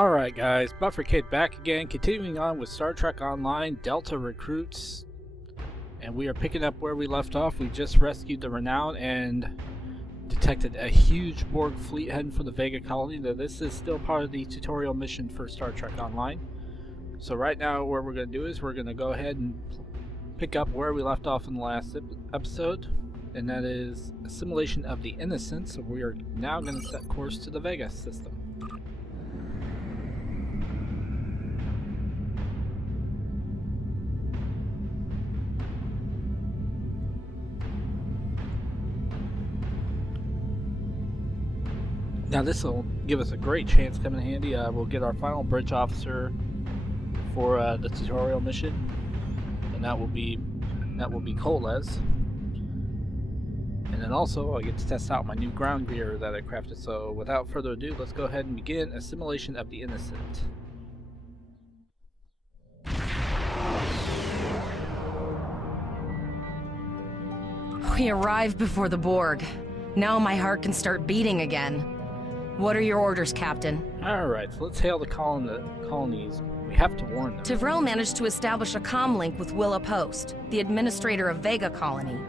Alright guys, Buffer Kid back again, continuing on with Star Trek Online, Delta Recruits. And we are picking up where we left off. We just rescued the Renown and detected a huge Borg fleet heading for the Vega colony. Now this is still part of the tutorial mission for Star Trek Online. So right now what we're going to do is we're going to go ahead and pick up where we left off in the last episode. And that is Assimilation of the Innocent. So we are now going to set course to the Vega system. Now this will give us a great chance coming in handy. We'll get our final bridge officer for the tutorial mission, and that will be Coles. And then also I get to test out my new ground gear that I crafted. So without further ado, let's go ahead and begin Assimilation of the Innocent. We arrived before the Borg. Now my heart can start beating again. What are your orders, Captain? Alright, so let's hail the colonies. We have to warn them. Tivrel managed to establish a comm link with Willa Post, the administrator of Vega Colony.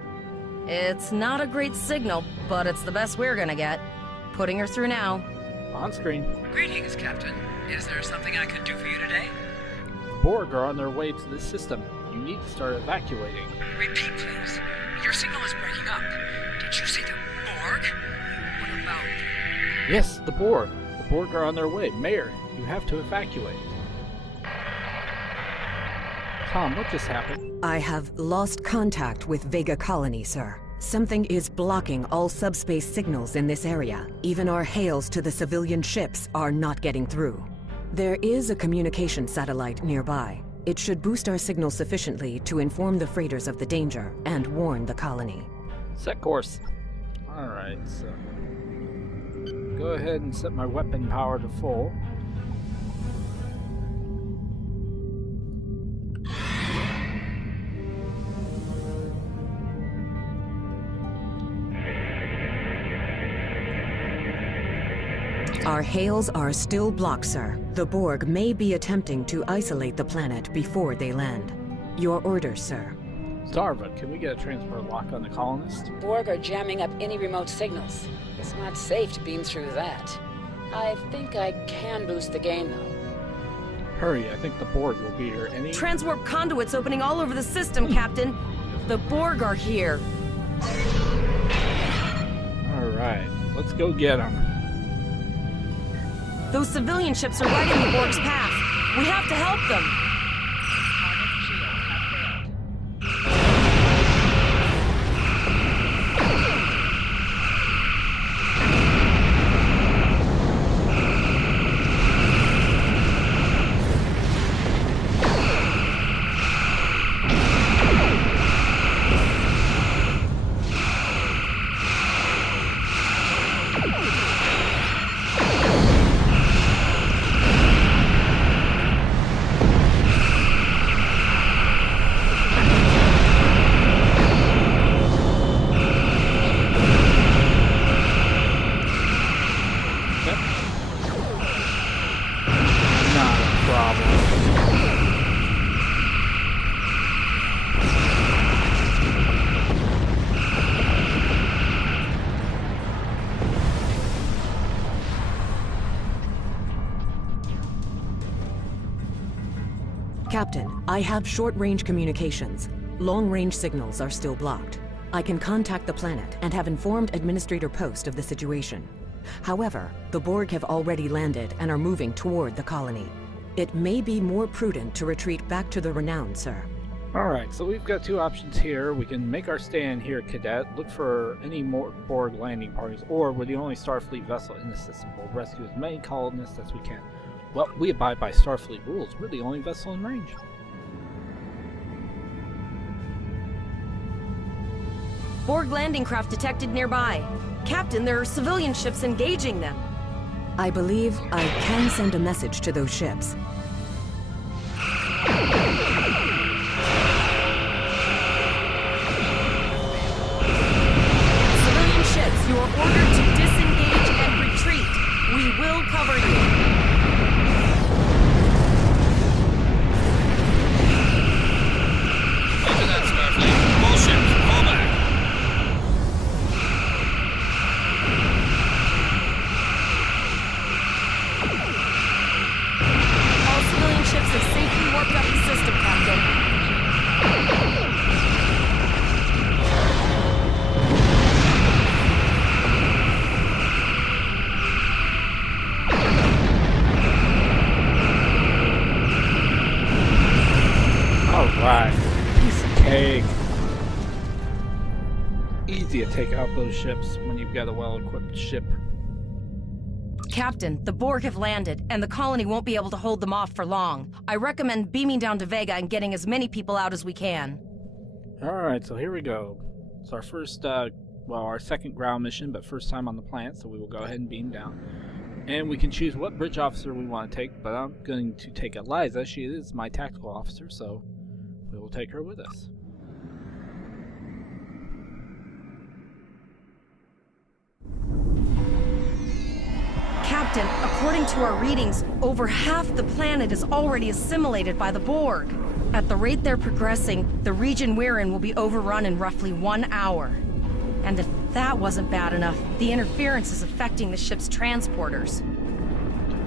It's not a great signal, but it's the best we're gonna get. Putting her through now. On screen. Greetings, Captain. Is there something I could do for you today? The Borg are on their way to this system. You need to start evacuating. Repeat, please. Your signal is breaking up. Did you say the Borg? What about... Yes, the Borg. The Borg are on their way. Mayor, you have to evacuate. Tom, what just happened? I have lost contact with Vega Colony, sir. Something is blocking all subspace signals in this area. Even our hails to the civilian ships are not getting through. There is a communication satellite nearby. It should boost our signal sufficiently to inform the freighters of the danger and warn the colony. Set course. Alright, so... go ahead and set my weapon power to full. Our hails are still blocked, sir. The Borg may be attempting to isolate the planet before they land. Your orders, sir. Darva, can we get a transfer lock on the colonist? Borg are jamming up any remote signals. It's not safe to beam through that. I think I can boost the gain, though. Hurry, I think the Borg will be here any... Transwarp conduits opening all over the system, Captain. The Borg are here. Alright, let's go get them. Those civilian ships are right in the Borg's path. We have to help them. Captain, I have short-range communications. Long-range signals are still blocked. I can contact the planet and have informed Administrator Post of the situation. However, the Borg have already landed and are moving toward the colony. It may be more prudent to retreat back to the Renown, sir. Alright, so we've got two options here. We can make our stand here, Cadet, look for any more Borg landing parties, or we're the only Starfleet vessel in the system. We'll rescue as many colonists as we can. Well, we abide by Starfleet rules. We're the only vessel in range. Borg landing craft detected nearby. Captain, there are civilian ships engaging them. I believe I can send a message to those ships. Civilian ships, you are ordered to disengage and retreat. We will cover you. Hague. Easy to take out those ships when you've got a well-equipped ship. Captain, the Borg have landed, and the colony won't be able to hold them off for long. I recommend beaming down to Vega and getting as many people out as we can. Alright, so here we go. It's our first, our second ground mission, but first time on the planet, so we will go ahead and beam down. And we can choose what bridge officer we want to take, but I'm going to take Eliza. She is my tactical officer, so we will take her with us. Captain, according to our readings, over half the planet is already assimilated by the Borg. At the rate they're progressing, the region we're in will be overrun in roughly 1 hour. And if that wasn't bad enough, the interference is affecting the ship's transporters.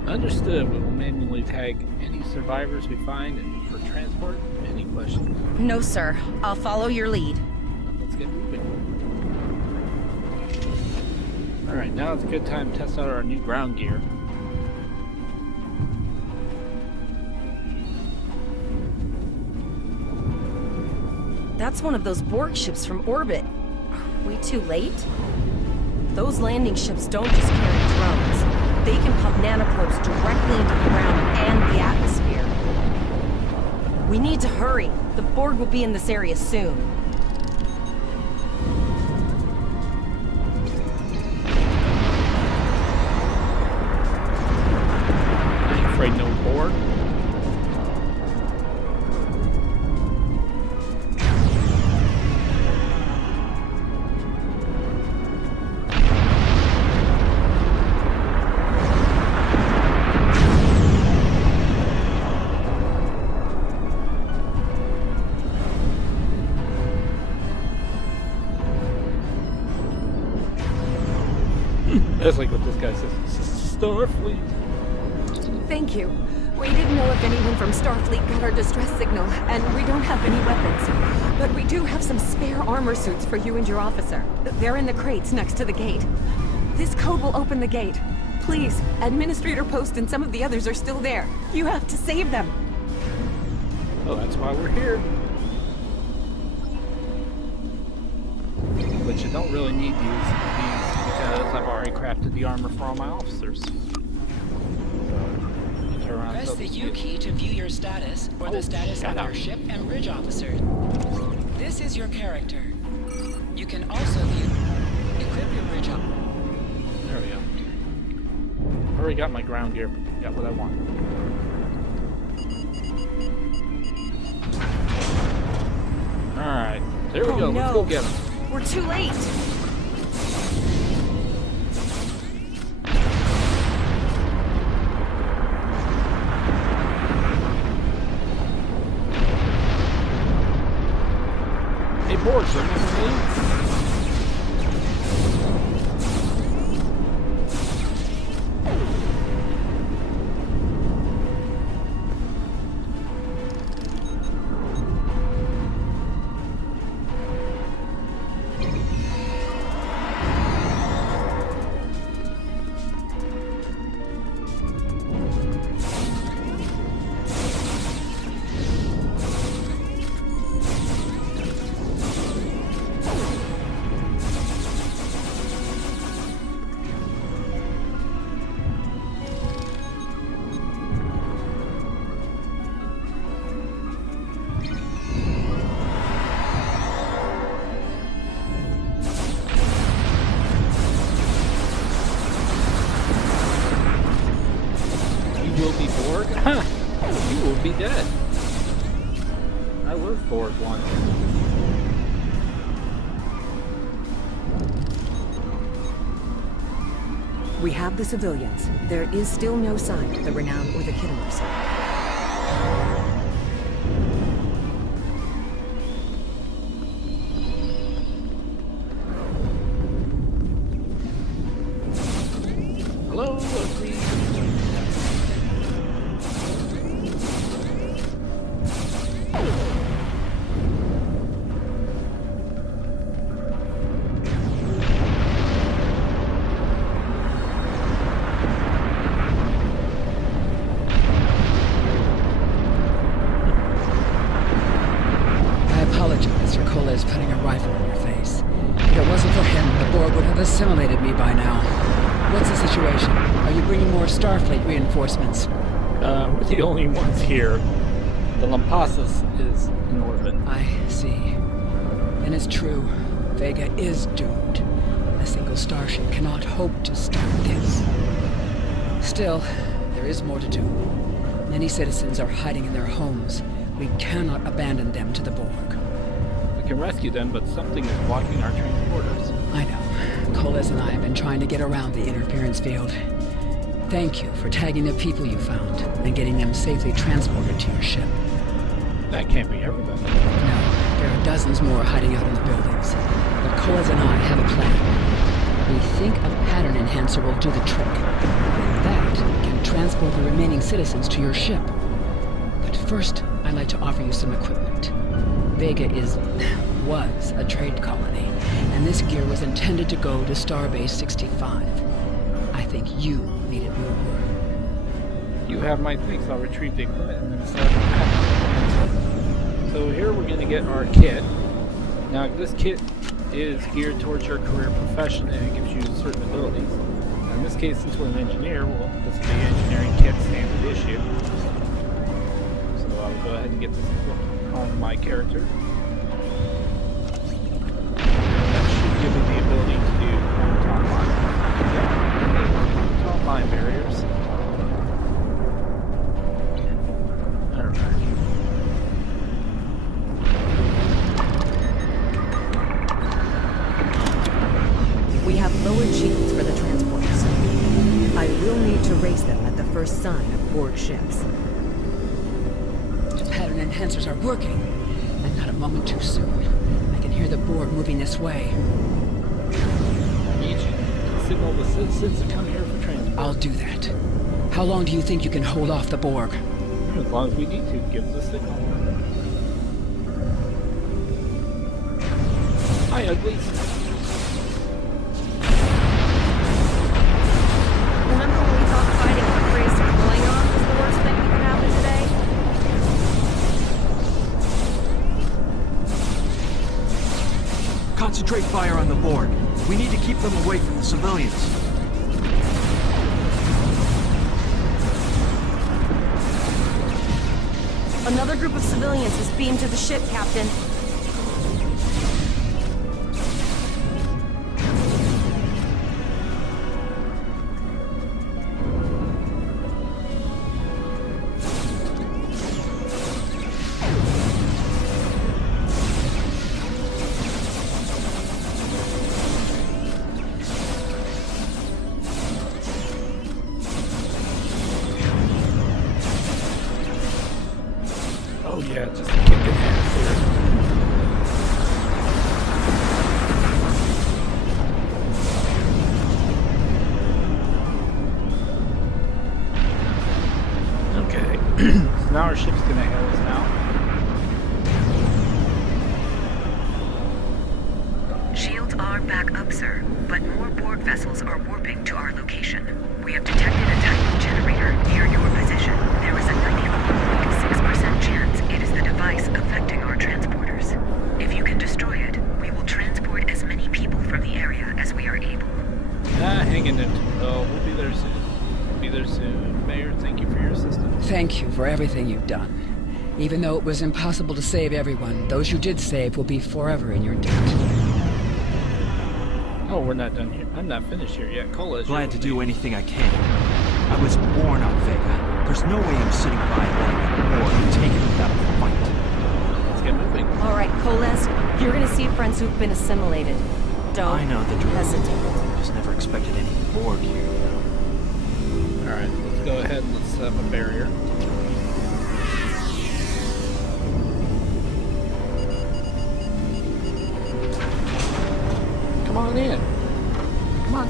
Understood. We will manually tag any survivors we find, and for transport, any questions? No, sir. I'll follow your lead. Let's get moving. Alright, now it's a good time to test out our new ground gear. That's one of those Borg ships from orbit. Are we too late? Those landing ships don't just carry drones. They can pump nanoprobes directly into the ground and the atmosphere. We need to hurry. The Borg will be in this area soon. I ain't afraid no Borg. That's like what this guy says. Starfleet. Thank you. We didn't know if anyone from Starfleet got our distress signal, and we don't have any weapons. But we do have some spare armor suits for you and your officer. They're in the crates next to the gate. This code will open the gate. Please, Administrator Post and some of the others are still there. You have to save them. Oh, that's why we're here. But you don't really need these because I've already crafted the armor for all my officers. So, turn around. Press the U key to view your status or the status of your ship and bridge officer. This is your character. You can also view equip your bridge officer. There we go. Already got my ground gear. Got what I want. Alright, there we go. No. Let's go get them. We're too late. Hey, Borg, remember me? You will be Borg? You will be dead. I was Borg once. We have the civilians. There is still no sign of the Renown or the Kittimer, sir. Hello, agreed. more Starfleet reinforcements. We're the only ones here. The Lampasas is in orbit. I see. And it's true. Vega is doomed. A single starship cannot hope to stop this. Still, there is more to do. Many citizens are hiding in their homes. We cannot abandon them to the Borg. We can rescue them, but something is blocking our transporters. I know. Coles and I have been trying to get around the interference field. Thank you for tagging the people you found and getting them safely transported to your ship. That can't be everybody. No, there are dozens more hiding out in the buildings. But Coles and I have a plan. We think a pattern enhancer will do the trick. And that can transport the remaining citizens to your ship. But first, I'd like to offer you some equipment. Vega was a trade colony, and this gear was intended to go to Starbase 65. I think you need it more. You have my thanks. I'll retrieve the equipment and then start packing. So here we're going to get our kit. Now this kit is geared towards your career profession and it gives you certain abilities. In this case, since we're an engineer, well, this is the engineering kit standard issue. So I'll go ahead and get this equipped on my character. That should give me the ability to do quantum line. Yeah, quantum line barriers. Alright. We have lowered shields for the transporters. I will need to raise them at the first sign of Borg ships. The pattern enhancers are working, and not a moment too soon. I can hear the Borg moving this way. Need you to signal the citizens to come here for transport. I'll do that. How long do you think you can hold off the Borg? As long as we need to, give us a signal. Hi, Ugly. Remember when we thought fighting Chris and Klingon was the worst thing that could happen today? Concentrate fire on the Borg. We need to keep them away from the civilians. Another group of civilians is beamed to the ship, Captain. Oh yeah, just kick in ass here. Okay, so now our ship's gonna hail us now. Shields are back up, sir, but more Borg vessels are warping to our location. We have detected a Titan generator near your position. There is a 94.6% chance it is the device affecting our transporters. If you can destroy it, we will transport as many people from the area as we are able. Hang in there. Oh, we'll be there soon. We'll be there soon. Mayor, thank you for your assistance. Thank you for everything you've done. Even though it was impossible to save everyone, those you did save will be forever in your debt. Oh, we're not done here. I'm not finished here yet. Cola is Glad to do anything I can. I was born on Vega. There's no way I'm sitting by and letting the Borg take it without a fight. Let's get moving. All right, Coles, you're gonna see friends who've been assimilated. Don't I know the drill. hesitate. Just never expected any Borg here, you know. Alright, let's go ahead and let's set up a barrier. Come on in. Come on.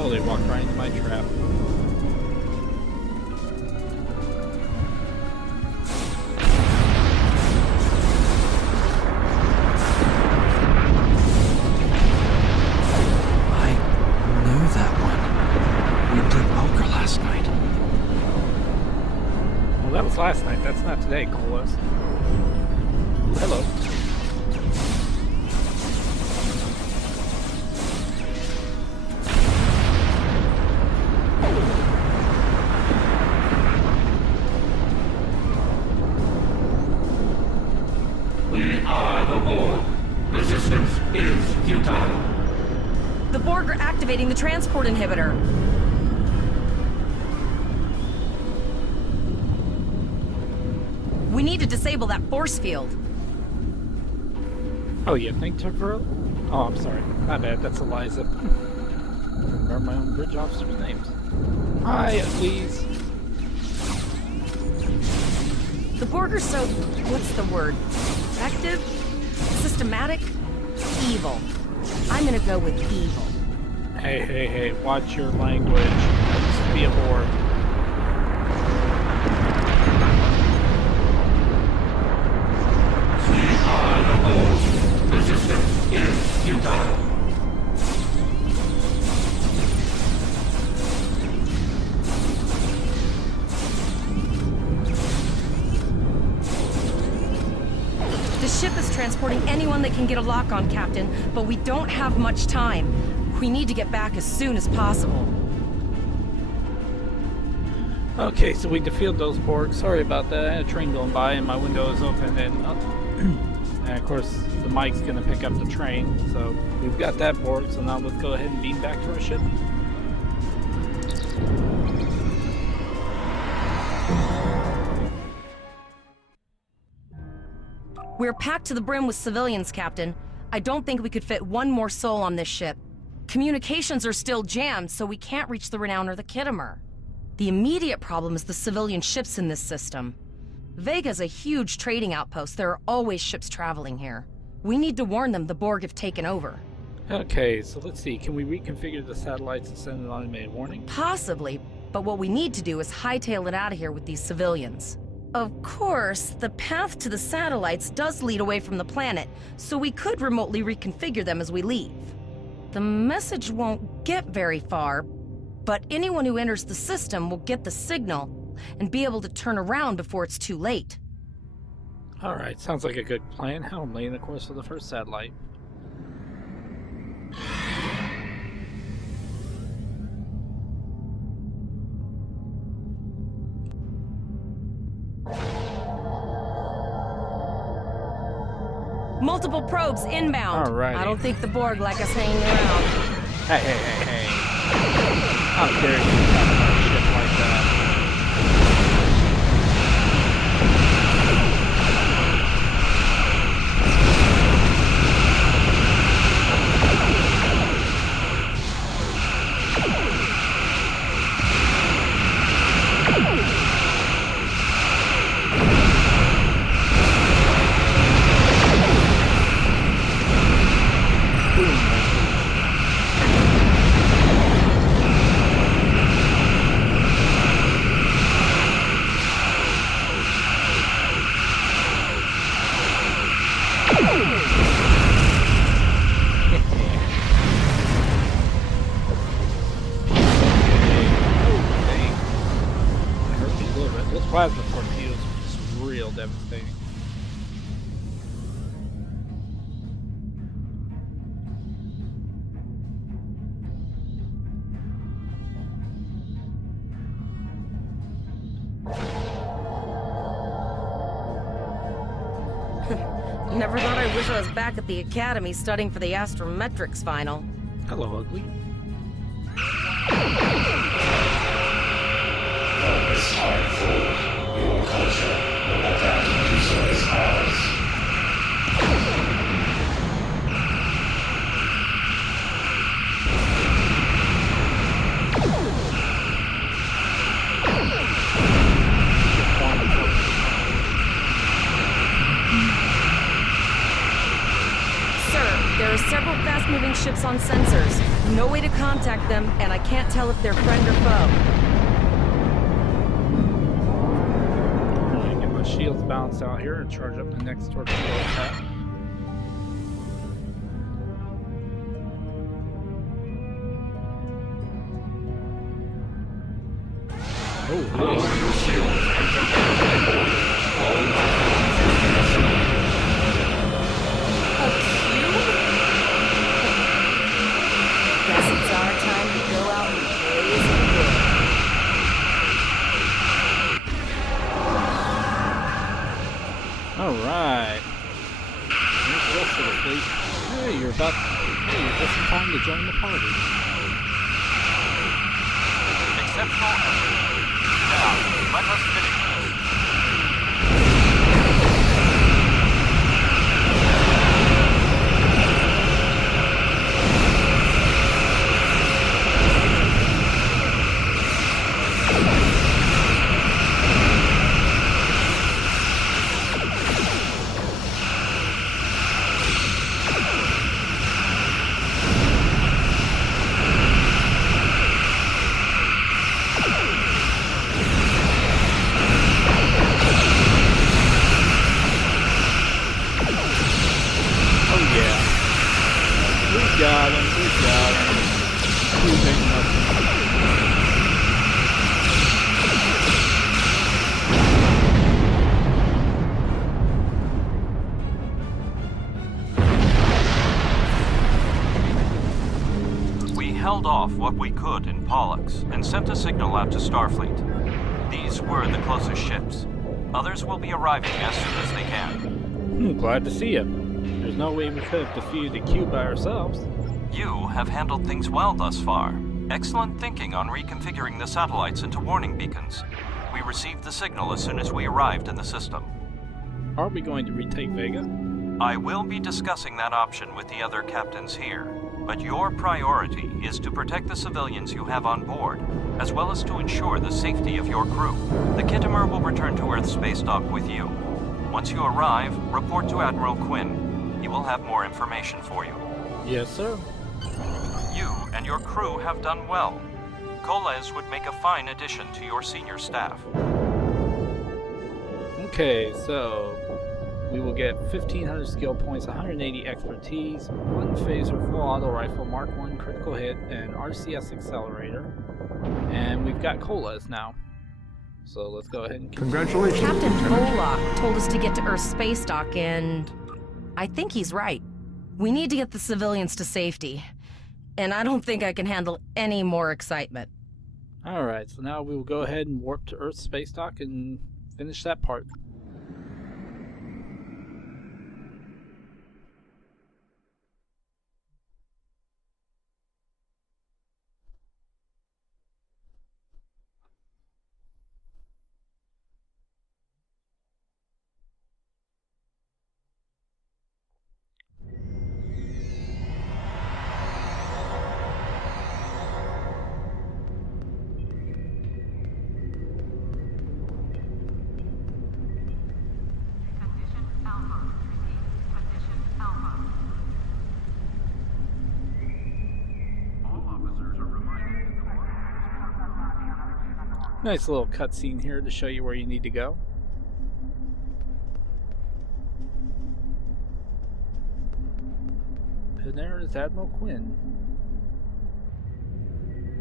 Oh, they walked right into my trap. I knew that one. We played poker last night. Well, that was last night. That's not today, Colas. Hello. Borg are activating the transport inhibitor. We need to disable that force field. Oh, you think Tokuro? Oh, I'm sorry. My bad. That's Eliza. Remember my own bridge officers' names. Hi, please. The Borg are so... what's the word? Effective? Systematic? Evil. I'm gonna go with evil. Hey, watch your language. I used to be a Borg. The ship is transporting anyone that can get a lock on, Captain, but we don't have much time. We need to get back as soon as possible. Okay, so we defeated those Borg. Sorry about that. I had a train going by and my window is open and of course the mic's gonna pick up the train. So we've got that Borg, so now let's go ahead and beam back to our ship. We're packed to the brim with civilians, Captain. I don't think we could fit one more soul on this ship. Communications are still jammed, so we can't reach the Renown or the Kittimer. The immediate problem is the civilian ships in this system. Vega's a huge trading outpost. There are always ships traveling here. We need to warn them the Borg have taken over. Okay, so let's see. Can we reconfigure the satellites and send an automated warning? Possibly, but what we need to do is hightail it out of here with these civilians. Of course, the path to the satellites does lead away from the planet, so we could remotely reconfigure them as we leave. The message won't get very far, but anyone who enters the system will get the signal and be able to turn around before it's too late. Alright, sounds like a good plan. How I'm laying the course for the first satellite. Multiple probes inbound. Alrighty. I don't think the Borg like us hanging around. Hey. How dare you talk about shit like that? Plasma torpedoes are just real devastating. Never thought I wish I was back at the academy studying for the astrometrics final. Hello, ugly. It's time for your culture adapting to service powers. Sir, there are several fast-moving ships on sensors. No way to contact them, and I can't tell if they're friend or foe. Shields balance out here and charge up the next torpedo attack. Guess it's our time to go out and blaze it good. Alright. Here's the rest of the fleet. Hey, you're Just in time to join the party. Exceptional effort. Now, let us finish this. Got him. He's ain't nothing. We held off what we could in Pollux and sent a signal out to Starfleet. These were the closest ships. Others will be arriving as soon as they can. Glad to see you. There's no way we could have defeated the Q by ourselves. You have handled things well thus far. Excellent thinking on reconfiguring the satellites into warning beacons. We received the signal as soon as we arrived in the system. Are we going to retake Vega? I will be discussing that option with the other captains here, but your priority is to protect the civilians you have on board, as well as to ensure the safety of your crew. The Kittimer will return to Earth space dock with you. Once you arrive, report to Admiral Quinn. He will have more information for you. Yes, sir. You and your crew have done well. Koles would make a fine addition to your senior staff. Okay, so we will get 1,500 skill points, 180 expertise, 1 phaser full auto rifle, Mark 1 critical hit, and RCS accelerator. And we've got Koles now. So let's go ahead and Congratulations. Captain Volok told us to get to Earth's space dock, and I think he's right. We need to get the civilians to safety. And I don't think I can handle any more excitement. Alright, so now we will go ahead and warp to Earth's space dock and finish that part. Nice little cutscene here to show you where you need to go. And there is Admiral Quinn.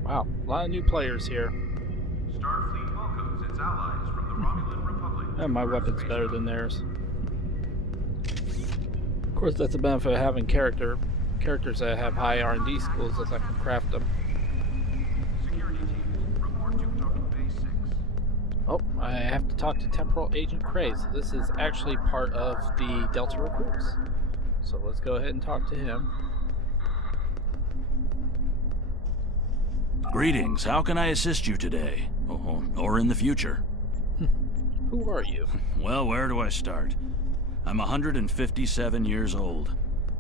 Wow, a lot of new players here. Starfleet welcomes its allies from the Romulan Republic. And my weapon's better than theirs. Of course, that's the benefit of having characters that have high R&D skills, as I can craft them. Security teams, report to Docking Bay 6. Oh, I have to talk to Temporal Agent Cray, so this is actually part of the Delta recruits. So let's go ahead and talk to him. Greetings, how can I assist you today? Or in the future? Who are you? Well, where do I start? I'm 157 years old.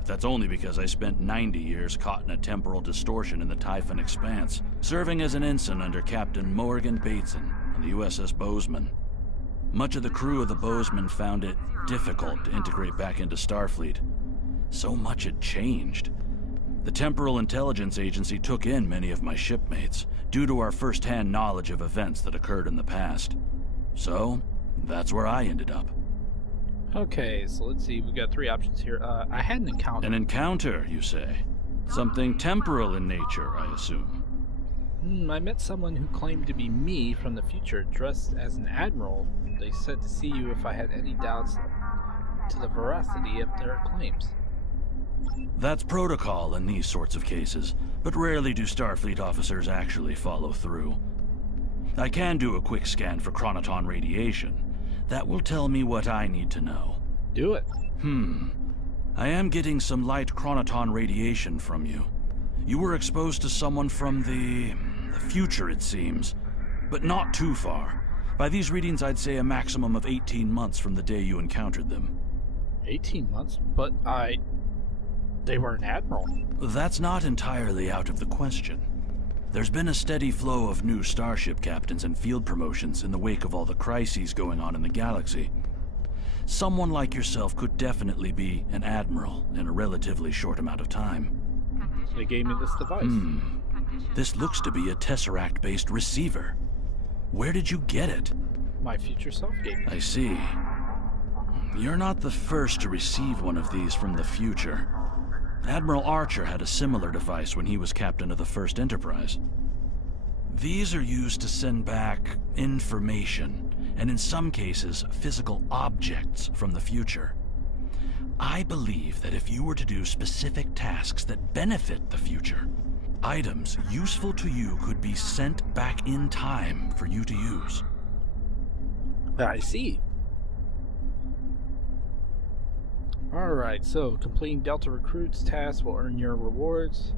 That's only because I spent 90 years caught in a temporal distortion in the Typhon Expanse, serving as an ensign under Captain Morgan Bateson on the USS Bozeman. Much of the crew of the Bozeman found it difficult to integrate back into Starfleet. So much had changed. The Temporal Intelligence Agency took in many of my shipmates, due to our first-hand knowledge of events that occurred in the past. So, that's where I ended up. Okay, so let's see, we've got 3 options here. I had an encounter. An encounter, you say? Something temporal in nature, I assume. I met someone who claimed to be me from the future, dressed as an admiral. They said to see you if I had any doubts to the veracity of their claims. That's protocol in these sorts of cases, but rarely do Starfleet officers actually follow through. I can do a quick scan for chronoton radiation. That will tell me what I need to know. Do it. I am getting some light chronoton radiation from you. You were exposed to someone from the future, it seems. But not too far. By these readings, I'd say a maximum of 18 months from the day you encountered them. 18 months? But they were an admiral. That's not entirely out of the question. There's been a steady flow of new starship captains and field promotions in the wake of all the crises going on in the galaxy. Someone like yourself could definitely be an admiral in a relatively short amount of time. They gave me this device. This looks to be a Tesseract-based receiver. Where did you get it? My future self gave me. I see. You're not the first to receive one of these from the future. Admiral Archer had a similar device when he was captain of the First Enterprise. These are used to send back information, and in some cases, physical objects from the future. I believe that if you were to do specific tasks that benefit the future, items useful to you could be sent back in time for you to use. I see. Alright, so completing Delta Recruits tasks will earn your rewards.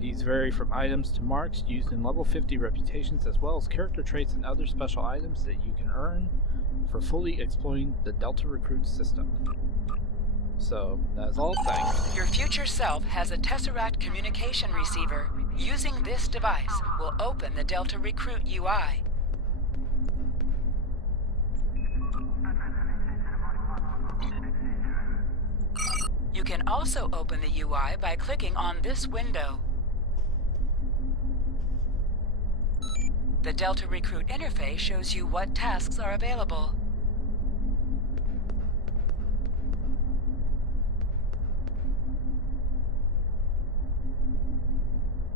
These vary from items to marks used in level 50 reputations, as well as character traits and other special items that you can earn for fully exploiting the Delta Recruit system. So, that's all thanks. Your future self has a Tesseract communication receiver. Using this device will open the Delta Recruit UI. You can also open the UI by clicking on this window. The Delta Recruit interface shows you what tasks are available.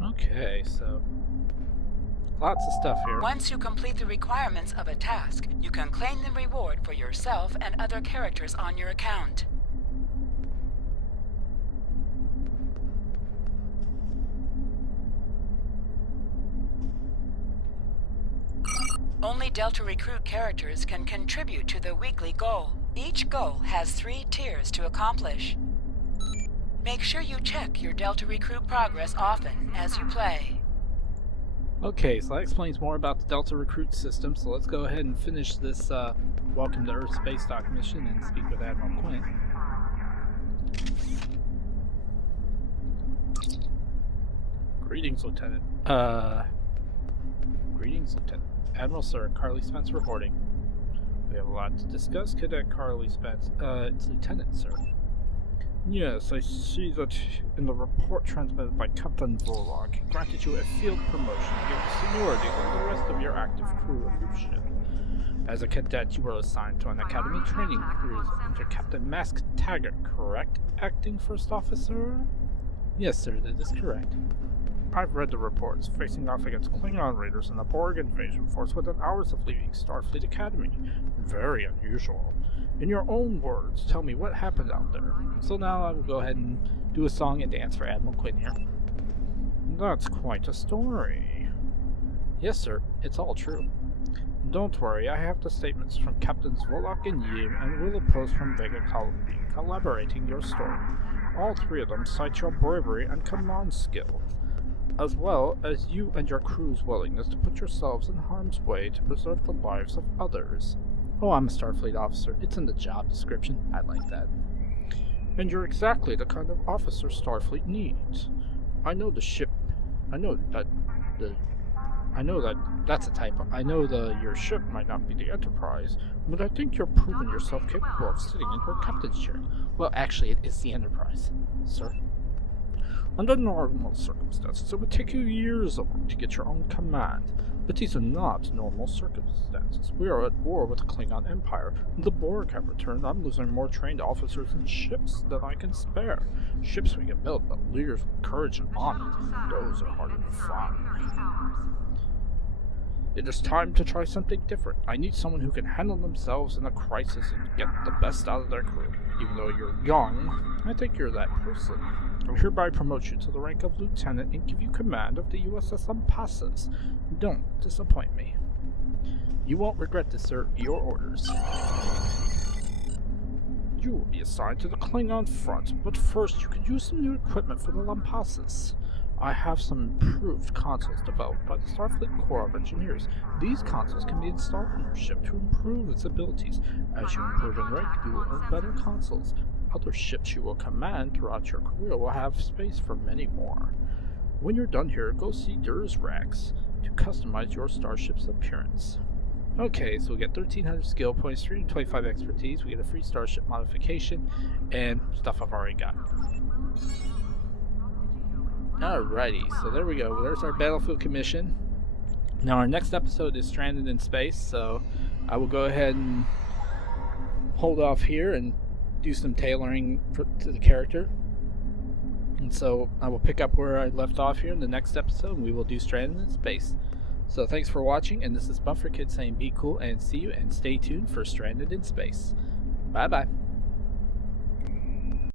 Okay, so lots of stuff here. Once you complete the requirements of a task, you can claim the reward for yourself and other characters on your account. Only Delta Recruit characters can contribute to the weekly goal. Each goal has 3 tiers to accomplish. Make sure you check your Delta Recruit progress often as you play. Okay, so that explains more about the Delta Recruit system, so let's go ahead and finish this Welcome to Earth Space Dock mission and speak with Admiral Quinn. Greetings, Lieutenant. Greetings, Lieutenant. Admiral Sir, Carly Spence reporting. We have a lot to discuss, Cadet Carly Spence. It's Lieutenant, sir. Yes, I see that in the report transmitted by Captain Borg, he granted you a field promotion, gave you seniority than the rest of your active crew of your ship. As a cadet, you were assigned to an academy training cruise under Captain Mask Taggart, correct? Acting First Officer? Yes, sir, that is correct. I've read the reports, facing off against Klingon raiders and the Borg invasion force within hours of leaving Starfleet Academy. Very unusual. In your own words, tell me what happened out there. So now I will go ahead and do a song and dance for Admiral Quinn here. That's quite a story. Yes, sir, it's all true. Don't worry, I have the statements from Captains Volok and Yim and Willow Post from Vega Colony collaborating your story. All 3 of them cite your bravery and command skills, as well as you and your crew's willingness to put yourselves in harm's way to preserve the lives of others. Oh, I'm a Starfleet officer. It's in the job description. I like that. And you're exactly the kind of officer Starfleet needs. I know the ship. I know that that's a typo. I know your ship might not be the Enterprise, but I think you're proving yourself capable of sitting in her captain's chair. Well, actually, it is the Enterprise, sir. Under normal circumstances, it would take you years of work to get your own command, but these are not normal circumstances. We are at war with the Klingon Empire. The Borg have returned. I'm losing more trained officers and ships than I can spare. Ships we can build, but leaders with courage and honor, those are harder to find. It is time to try something different. I need someone who can handle themselves in a crisis and get the best out of their crew. Even though you're young, I think you're that person. I hereby promote you to the rank of lieutenant and give you command of the USS Ampasas. Don't disappoint me. You won't regret this, sir. Your orders. You will be assigned to the Klingon front, but first you can use some new equipment for the Lampasas. I have some improved consoles developed by the Starfleet Corps of Engineers. These consoles can be installed on your ship to improve its abilities. As you improve in rank, you will earn better consoles. Other ships you will command throughout your career will have space for many more. When you're done here, go see Dursrax to customize your starship's appearance. Okay, so we get 1300 skill points, 325 expertise, we get a free starship modification, and stuff I've already got. Alrighty, so there we go. There's our battlefield commission. Now our next episode is Stranded in Space, so I will go ahead and hold off here and do some tailoring to the character. And so I will pick up where I left off here in the next episode, and we will do Stranded in Space. So thanks for watching, and this is Buffer Kid saying be cool, and see you and stay tuned for Stranded in Space. Bye bye.